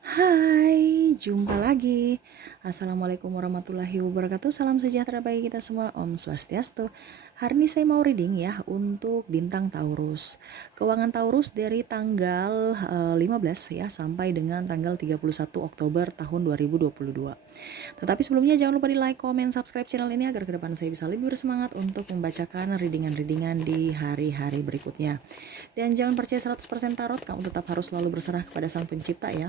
Hai, jumpa lagi. Assalamualaikum warahmatullahi wabarakatuh. Salam sejahtera bagi kita semua. Om Swastiastu. Hari ini saya mau reading ya untuk bintang Taurus. Keuangan Taurus dari tanggal 15 ya sampai dengan tanggal 31 Oktober tahun 2022. Tetapi sebelumnya jangan lupa di like, comment, subscribe channel ini agar ke depan saya bisa lebih bersemangat untuk membacakan readingan-readingan di hari-hari berikutnya. Dan jangan percaya 100% tarot, kamu tetap harus selalu berserah kepada Sang Pencipta ya.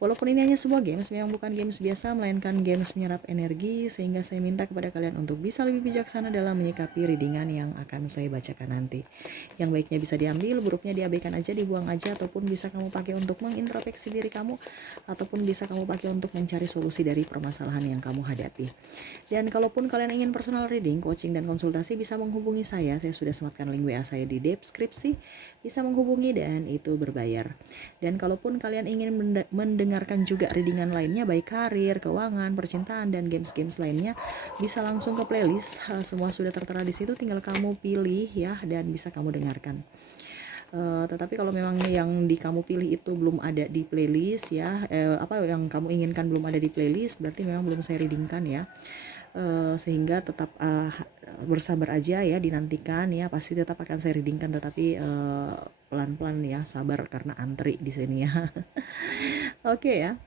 Walaupun ini hanya sebuah games, memang bukan games biasa, melainkan games menyerap energi, sehingga saya minta kepada kalian untuk bisa lebih bijaksana dalam menyikapi readingan yang akan saya bacakan nanti. Yang baiknya bisa diambil, buruknya diabaikan aja, dibuang aja, ataupun bisa kamu pakai untuk mengintrospeksi diri kamu, ataupun bisa kamu pakai untuk mencari solusi dari permasalahan yang kamu hadapi. Dan kalaupun kalian ingin personal reading, coaching, dan konsultasi, bisa menghubungi saya sudah sematkan link WA saya di deskripsi, bisa menghubungi dan itu berbayar. Dan kalaupun kalian ingin mendengarkan juga readingan lainnya, baik karir, keuangan, percintaan, dan games-games lainnya, bisa langsung ke playlist. Semua sudah tertera di situ, tinggal kamu pilih ya dan bisa kamu dengarkan. Tetapi kalau memang yang kamu pilih itu belum ada di playlist ya, apa yang kamu inginkan belum ada di playlist, berarti memang belum saya readingkan ya. Sehingga tetap bersabar aja ya, dinantikan ya, pasti tetap akan saya readingkan, tetapi pelan-pelan ya, sabar karena antri di sini ya. Oke ya.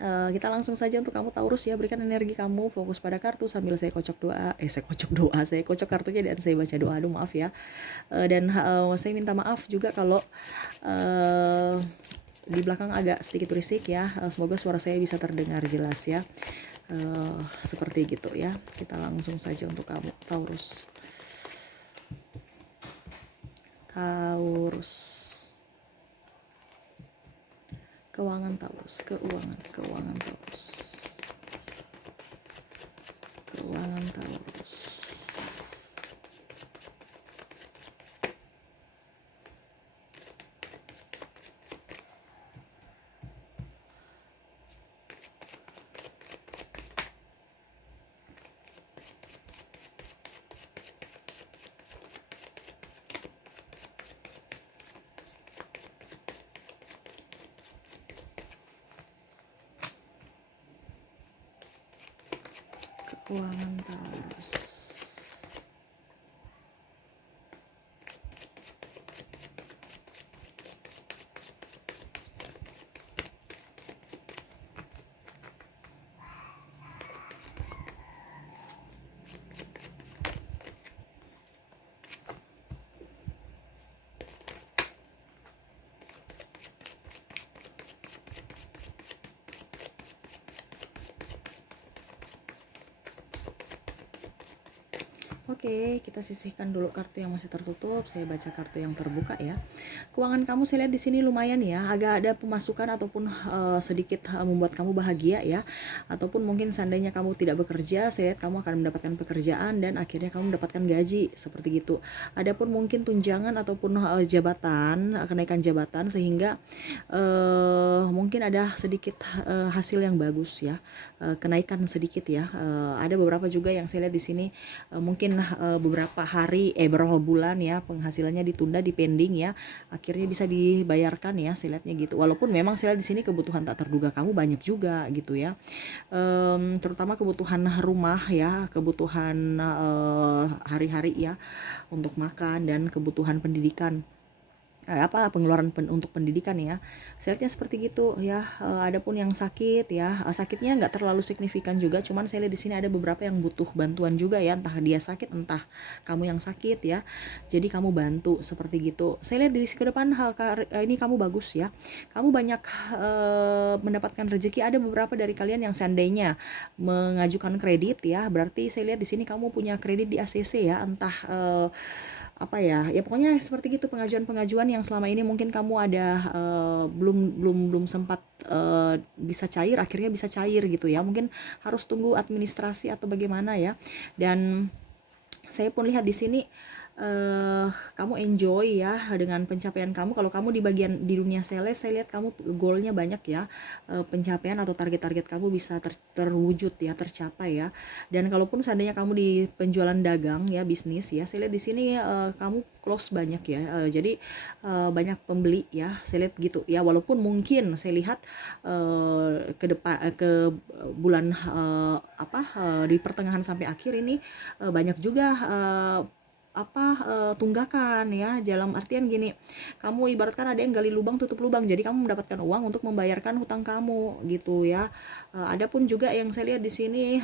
Kita langsung saja untuk kamu Taurus ya, berikan energi kamu, fokus pada kartu sambil saya kocok doa, saya kocok kartunya dan saya baca doa. Aduh maaf ya. Dan saya minta maaf juga kalau di belakang agak sedikit berisik ya. Semoga suara saya bisa terdengar jelas ya. Seperti gitu ya. Kita langsung saja untuk kamu Taurus. Keuangan Taurus, keuangan Taurus. Keuangan Taurus. Keuangan Taurus. Oke, kita sisihkan dulu kartu yang masih tertutup. Saya baca kartu yang terbuka ya. Keuangan kamu saya lihat di sini lumayan ya, agak ada pemasukan ataupun sedikit membuat kamu bahagia ya. Ataupun mungkin seandainya kamu tidak bekerja, saya lihat kamu akan mendapatkan pekerjaan dan akhirnya kamu mendapatkan gaji seperti gitu. Adapun mungkin tunjangan ataupun jabatan, kenaikan jabatan, sehingga mungkin ada sedikit hasil yang bagus ya, kenaikan sedikit ya. Ada beberapa juga yang saya lihat di sini mungkin beberapa hari beberapa bulan ya penghasilannya ditunda, dipending ya, akhirnya bisa dibayarkan ya, saya lihatnya gitu. Walaupun memang saya lihat di sini kebutuhan tak terduga kamu banyak juga gitu ya, terutama kebutuhan rumah ya, kebutuhan hari-hari ya untuk makan, dan kebutuhan pendidikan, pengeluaran untuk pendidikan ya. Saya lihatnya seperti gitu ya. Adapun yang sakit ya, sakitnya nggak terlalu signifikan juga, cuman saya lihat di sini ada beberapa yang butuh bantuan juga ya, entah dia sakit entah kamu yang sakit ya. Jadi kamu bantu seperti gitu. Saya lihat di ke depan ini kamu bagus ya. Kamu banyak mendapatkan rezeki. Ada beberapa dari kalian yang seandainya mengajukan kredit ya, berarti saya lihat di sini kamu punya kredit di ACC ya, entah apa ya, ya pokoknya seperti gitu, pengajuan-pengajuan yang selama ini mungkin kamu ada belum sempat bisa cair, akhirnya bisa cair gitu ya, mungkin harus tunggu administrasi atau bagaimana ya. Dan saya pun lihat di sini kamu enjoy ya dengan pencapaian kamu. Kalau kamu di bagian di dunia sales, saya lihat kamu goalnya banyak ya, pencapaian atau target-target kamu bisa terwujud ya, tercapai ya. Dan kalaupun seandainya kamu di penjualan dagang ya, bisnis ya, saya lihat di sini kamu close banyak ya. Jadi banyak pembeli ya, saya lihat gitu ya. Walaupun mungkin saya lihat ke depan ke bulan di pertengahan sampai akhir ini banyak juga tunggakan ya, dalam artian gini, kamu ibaratkan ada yang gali lubang tutup lubang, jadi kamu mendapatkan uang untuk membayarkan hutang kamu gitu ya. Ada pun juga yang saya lihat di sini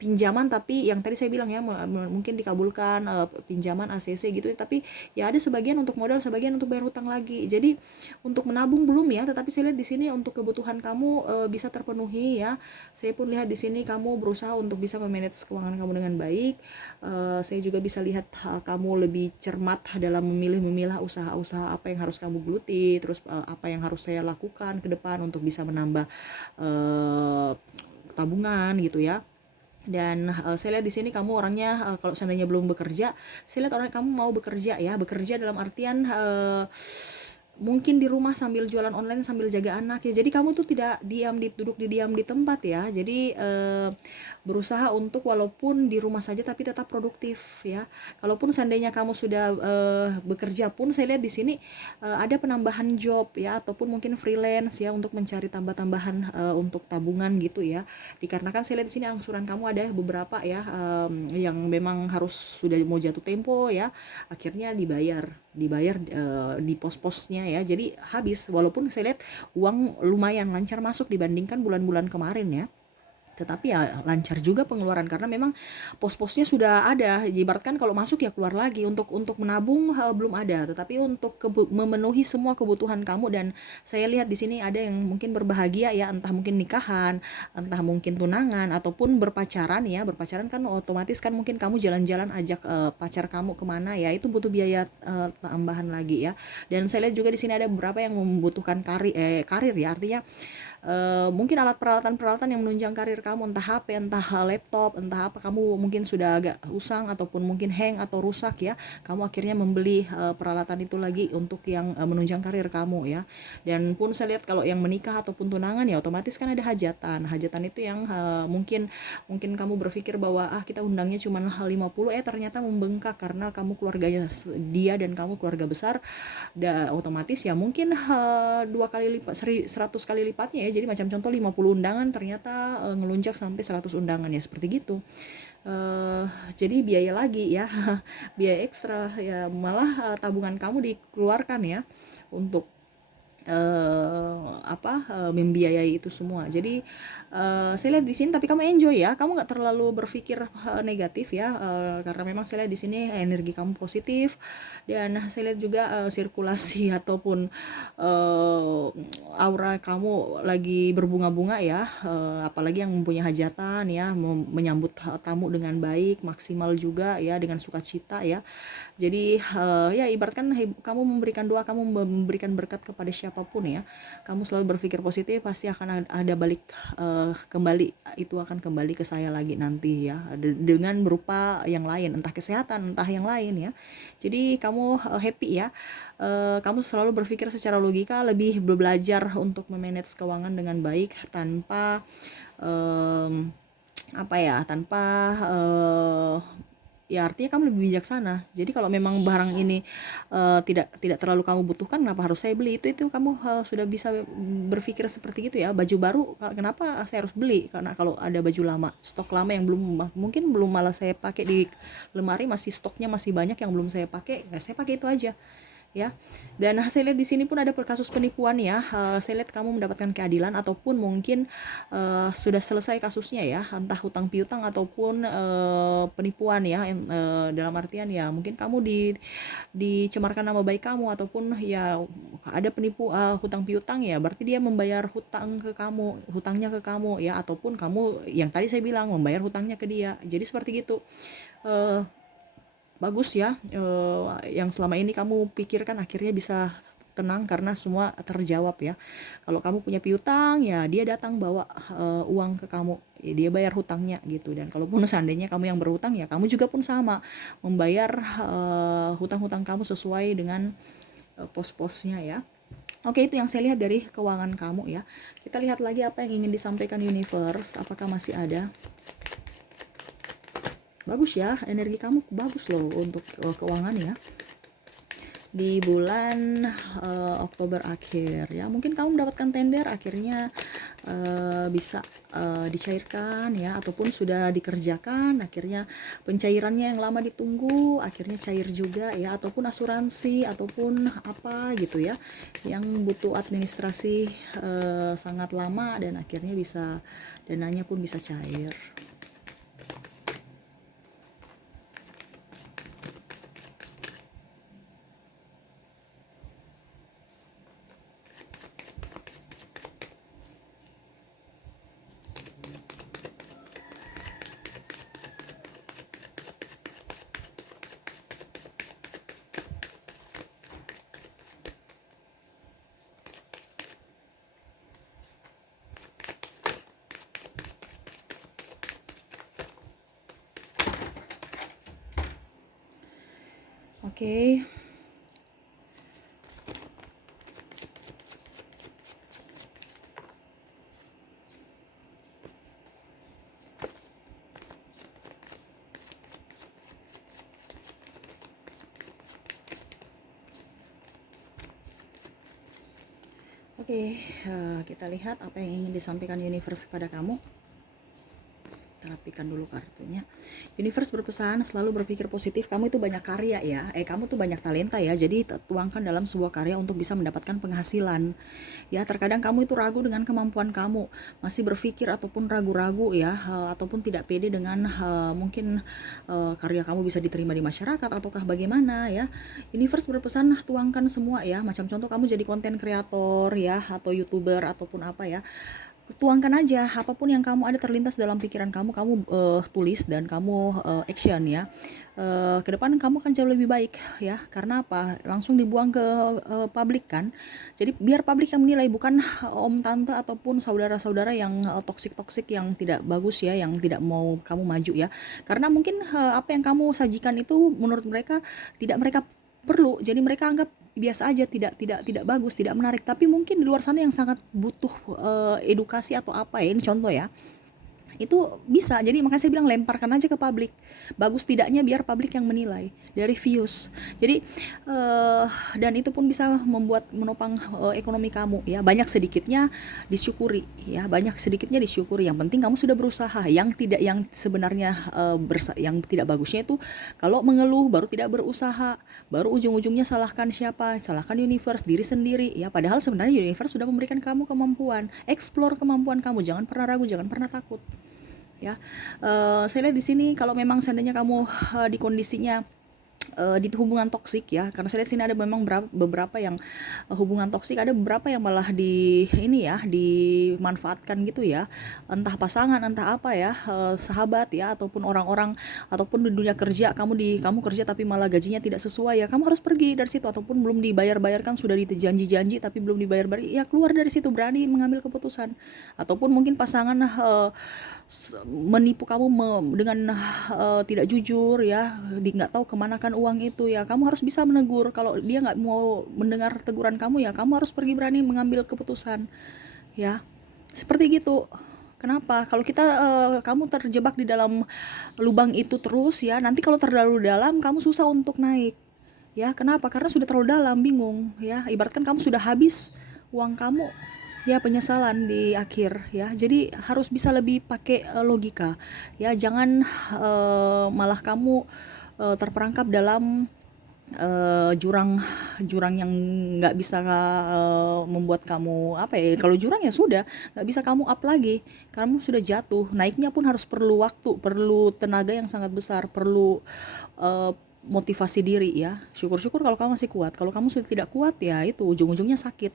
pinjaman, tapi yang tadi saya bilang ya, mungkin dikabulkan pinjaman ACC gitu ya, tapi ya ada sebagian untuk modal, sebagian untuk bayar hutang lagi. Jadi untuk menabung belum ya, tetapi saya lihat di sini untuk kebutuhan kamu bisa terpenuhi ya. Saya pun lihat di sini kamu berusaha untuk bisa memanage keuangan kamu dengan baik. Saya juga bisa lihat kamu lebih cermat dalam memilah usaha-usaha apa yang harus kamu geluti, terus apa yang harus saya lakukan ke depan untuk bisa menambah tabungan gitu ya. Dan saya lihat di sini kamu orangnya kalau seandainya belum bekerja, saya lihat orang kamu mau bekerja ya, bekerja dalam artian mungkin di rumah sambil jualan online sambil jaga anak ya. Jadi kamu tuh tidak duduk diam di tempat ya. Jadi berusaha untuk walaupun di rumah saja tapi tetap produktif ya. Kalaupun seandainya kamu sudah bekerja pun, saya lihat di sini ada penambahan job ya, ataupun mungkin freelance ya, untuk mencari tambahan untuk tabungan gitu ya. Dikarenakan saya lihat di sini angsuran kamu ada beberapa ya, yang memang harus sudah mau jatuh tempo ya, akhirnya dibayar di pos-posnya ya. Jadi habis, walaupun saya lihat uang lumayan lancar masuk dibandingkan bulan-bulan kemarin ya, tetapi ya lancar juga pengeluaran karena memang pos-posnya sudah ada. Ibaratkan kalau masuk ya keluar lagi. Untuk menabung belum ada, tetapi untuk memenuhi semua kebutuhan kamu. Dan saya lihat di sini ada yang mungkin berbahagia ya, entah mungkin nikahan, entah mungkin tunangan, ataupun berpacaran ya. Berpacaran kan otomatis kan mungkin kamu jalan-jalan ajak pacar kamu kemana ya, itu butuh biaya tambahan lagi ya. Dan saya lihat juga di sini ada beberapa yang membutuhkan karir ya, artinya mungkin alat peralatan yang menunjang karir kamu, entah HP, entah laptop, entah apa, kamu mungkin sudah agak usang ataupun mungkin hang atau rusak ya, kamu akhirnya membeli peralatan itu lagi untuk yang menunjang karir kamu ya. Dan pun saya lihat kalau yang menikah ataupun tunangan ya, otomatis kan ada hajatan itu yang mungkin kamu berpikir bahwa kita undangnya cuma 50, ternyata membengkak karena kamu keluarganya dia dan kamu keluarga besar, otomatis ya mungkin 2 kali lipat, 100 kali lipatnya ya. Jadi macam contoh 50 undangan ternyata ngelunjak sampai 100 undangan ya, seperti gitu. Jadi biaya lagi ya, biaya ekstra ya, malah tabungan kamu dikeluarkan ya untuk membiayai itu semua. Jadi saya lihat di sini, tapi kamu enjoy ya, kamu nggak terlalu berpikir negatif ya, karena memang saya lihat di sini energi kamu positif. Dan saya lihat juga sirkulasi ataupun aura kamu lagi berbunga-bunga ya, apalagi yang mempunyai hajatan ya, menyambut tamu dengan baik, maksimal juga ya, dengan sukacita ya. Jadi ya ibaratkan kamu memberikan doa, kamu memberikan berkat kepada siapapun ya, kamu selalu berpikir positif, pasti akan ada balik kembali, itu akan kembali ke saya lagi nanti ya, dengan berupa yang lain, entah kesehatan, entah yang lain ya. Jadi kamu happy ya, kamu selalu berpikir secara logika, lebih belajar untuk memanage keuangan dengan baik tanpa tanpa ya, artinya kamu lebih bijaksana. Jadi kalau memang barang ini tidak terlalu kamu butuhkan, kenapa harus saya beli, itu kamu sudah bisa berpikir seperti itu ya. Baju baru, kenapa saya harus beli, karena kalau ada baju lama, stok lama yang mungkin belum malah saya pakai di lemari, masih stoknya masih banyak yang belum saya pakai, saya pakai itu aja ya. Dan saya lihat di sini pun ada kasus penipuan ya. Saya lihat kamu mendapatkan keadilan, ataupun mungkin sudah selesai kasusnya ya, entah hutang piutang ataupun penipuan ya, dalam artian ya mungkin kamu dicemarkan nama baik kamu, ataupun ya ada penipu hutang piutang ya, berarti dia membayar hutangnya ke kamu ya, ataupun kamu yang tadi saya bilang membayar hutangnya ke dia. Jadi seperti gitu. Bagus ya, yang selama ini kamu pikirkan akhirnya bisa tenang karena semua terjawab ya. Kalau kamu punya piutang ya dia datang bawa uang ke kamu, ya, dia bayar hutangnya gitu. Dan kalaupun seandainya kamu yang berhutang ya kamu juga pun sama membayar hutang-hutang kamu sesuai dengan pos-posnya ya. Oke, itu yang saya lihat dari keuangan kamu ya. Kita lihat lagi apa yang ingin disampaikan universe, apakah masih ada. Bagus ya, energi kamu bagus loh untuk keuangan ya. Di bulan Oktober akhir ya, mungkin kamu mendapatkan tender akhirnya bisa dicairkan ya, ataupun sudah dikerjakan akhirnya pencairannya yang lama ditunggu akhirnya cair juga ya, ataupun asuransi ataupun apa gitu ya yang butuh administrasi sangat lama dan akhirnya bisa dananya pun bisa cair. Oke. Oke, kita lihat apa yang ingin disampaikan universe kepada kamu. Kita rapikan dulu kartunya. Universe berpesan selalu berpikir positif. Kamu itu banyak karya ya. Kamu tuh banyak talenta ya. Jadi tuangkan dalam sebuah karya untuk bisa mendapatkan penghasilan. Ya, terkadang kamu itu ragu dengan kemampuan kamu, masih berpikir ataupun ragu-ragu ya, ataupun tidak pede dengan mungkin karya kamu bisa diterima di masyarakat ataukah bagaimana ya. Universe berpesan tuangkan semua ya. Macam contoh kamu jadi konten kreator ya, atau YouTuber ataupun apa ya. Tuangkan aja apapun yang kamu ada terlintas dalam pikiran kamu tulis dan kamu action ya. Ke depan kamu akan jauh lebih baik ya, karena apa, langsung dibuang ke publik kan. Jadi biar publik yang menilai, bukan om tante ataupun saudara-saudara yang toksik yang tidak bagus ya, yang tidak mau kamu maju ya, karena mungkin apa yang kamu sajikan itu menurut mereka tidak mereka perlu, jadi mereka anggap biasa aja, tidak bagus, tidak menarik. Tapi mungkin di luar sana yang sangat butuh edukasi atau apa ya, ini contoh ya, itu bisa. Jadi makanya saya bilang lemparkan aja ke publik, bagus tidaknya biar publik yang menilai dari views. Jadi dan itu pun bisa menopang ekonomi kamu ya, banyak sedikitnya disyukuri ya, banyak sedikitnya disyukuri. Yang penting kamu sudah berusaha. Yang sebenarnya yang tidak bagusnya itu kalau mengeluh baru tidak berusaha, baru ujung-ujungnya salahkan siapa, salahkan universe, diri sendiri ya. Padahal sebenarnya universe sudah memberikan kamu kemampuan, explore kemampuan kamu, jangan pernah ragu, jangan pernah takut ya. Saya lihat di sini kalau memang seandainya kamu di kondisinya di hubungan toksik ya, karena saya lihat sini ada memang beberapa yang hubungan toksik, ada beberapa yang malah dimanfaatkan gitu ya, entah pasangan entah apa ya, sahabat ya, ataupun orang-orang, ataupun di dunia kerja, kamu kerja tapi malah gajinya tidak sesuai ya, kamu harus pergi dari situ. Ataupun belum dibayar-bayarkan, sudah dijanji-janji tapi belum dibayar-bayar ya, keluar dari situ, berani mengambil keputusan. Ataupun mungkin pasangan menipu kamu dengan tidak jujur ya, nggak tahu kemana kan uang itu ya, kamu harus bisa menegur. Kalau dia nggak mau mendengar teguran kamu ya, kamu harus pergi, berani mengambil keputusan ya, seperti gitu. Kenapa? Kalau kamu terjebak di dalam lubang itu terus ya, nanti kalau terlalu dalam kamu susah untuk naik ya. Kenapa? Karena sudah terlalu dalam, bingung ya. Ibaratkan kamu sudah habis uang kamu ya, penyesalan di akhir ya. Jadi harus bisa lebih pakai logika ya, jangan malah kamu terperangkap dalam jurang yang nggak bisa membuat kamu apa ya. Kalau jurang ya sudah nggak bisa kamu up lagi, kamu sudah jatuh. Naiknya pun harus perlu waktu, perlu tenaga yang sangat besar, perlu motivasi diri ya. Syukur-syukur kalau kamu masih kuat. Kalau kamu sudah tidak kuat ya, itu ujung-ujungnya sakit,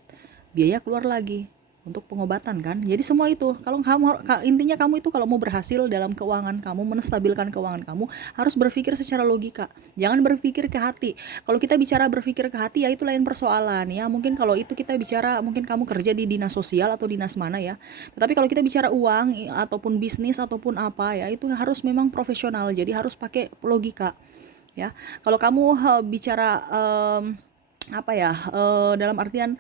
biaya keluar lagi untuk pengobatan kan. Jadi semua itu, kalau kamu, intinya kamu itu kalau mau berhasil dalam keuangan kamu, menstabilkan keuangan kamu, harus berpikir secara logika. Jangan berpikir ke hati. Kalau kita bicara berpikir ke hati ya itu lain persoalan ya. Mungkin kalau itu kita bicara, mungkin kamu kerja di dinas sosial atau dinas mana ya. Tetapi kalau kita bicara uang ataupun bisnis ataupun apa ya, itu harus memang profesional. Jadi harus pakai logika ya. Kalau kamu bicara apa ya, dalam artian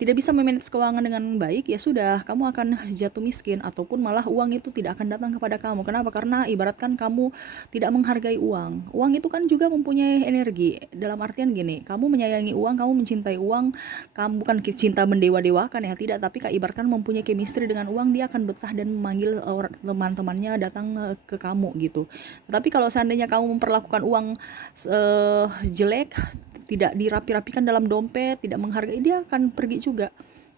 tidak bisa memanage keuangan dengan baik, ya sudah, kamu akan jatuh miskin ataupun malah uang itu tidak akan datang kepada kamu. Kenapa? Karena ibaratkan kamu tidak menghargai uang. Uang itu kan juga mempunyai energi. Dalam artian gini, kamu menyayangi uang, kamu mencintai uang, kamu bukan cinta mendewa-dewakan ya, tidak, tapi ibaratkan mempunyai chemistry dengan uang, dia akan betah dan memanggil teman-temannya datang ke kamu gitu. Tapi kalau seandainya kamu memperlakukan uang jelek, tidak dirapi-rapikan dalam dompet, tidak menghargai, dia akan pergi juga.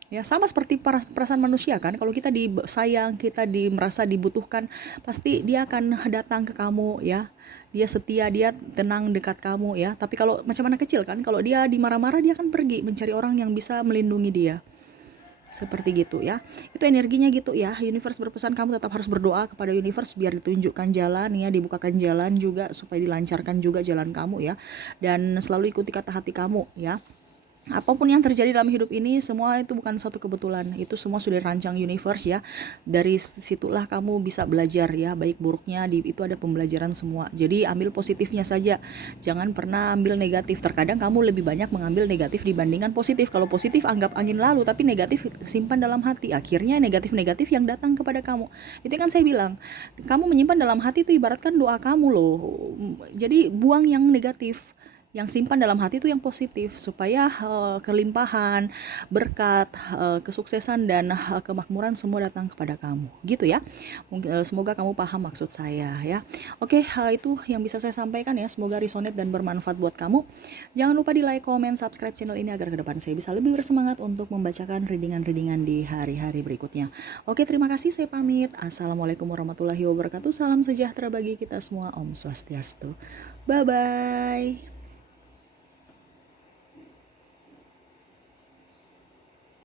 Ya, sama seperti perasaan manusia kan, kalau kita disayang, kita merasa dibutuhkan, pasti dia akan datang ke kamu ya. Dia setia, dia tenang dekat kamu ya. Tapi kalau macam anak kecil kan, kalau dia dimarah-marah, dia akan pergi mencari orang yang bisa melindungi dia. Seperti gitu ya, itu energinya gitu ya. Universe berpesan kamu tetap harus berdoa kepada universe biar ditunjukkan jalan ya, dibukakan jalan juga, supaya dilancarkan juga jalan kamu ya, dan selalu ikuti kata hati kamu ya. Apapun yang terjadi dalam hidup ini, semua itu bukan suatu kebetulan, itu semua sudah dirancang universe ya. Dari situlah kamu bisa belajar ya, baik buruknya itu ada pembelajaran semua. Jadi ambil positifnya saja, jangan pernah ambil negatif. Terkadang kamu lebih banyak mengambil negatif dibandingkan positif. Kalau positif anggap angin lalu, tapi negatif simpan dalam hati, akhirnya negatif-negatif yang datang kepada kamu. Itu kan saya bilang, kamu menyimpan dalam hati itu ibaratkan doa kamu loh. Jadi buang yang negatif, yang simpan dalam hati itu yang positif, supaya kelimpahan, berkat, kesuksesan dan kemakmuran semua datang kepada kamu gitu ya. Semoga kamu paham maksud saya ya. Oke, itu yang bisa saya sampaikan ya, semoga resonate dan bermanfaat buat kamu. Jangan lupa di like, comment, subscribe channel ini agar ke depan saya bisa lebih bersemangat untuk membacakan readingan-readingan di hari-hari berikutnya. Oke, terima kasih, saya pamit. Assalamualaikum warahmatullahi wabarakatuh. Salam sejahtera bagi kita semua. Om Swastiastu. Bye bye.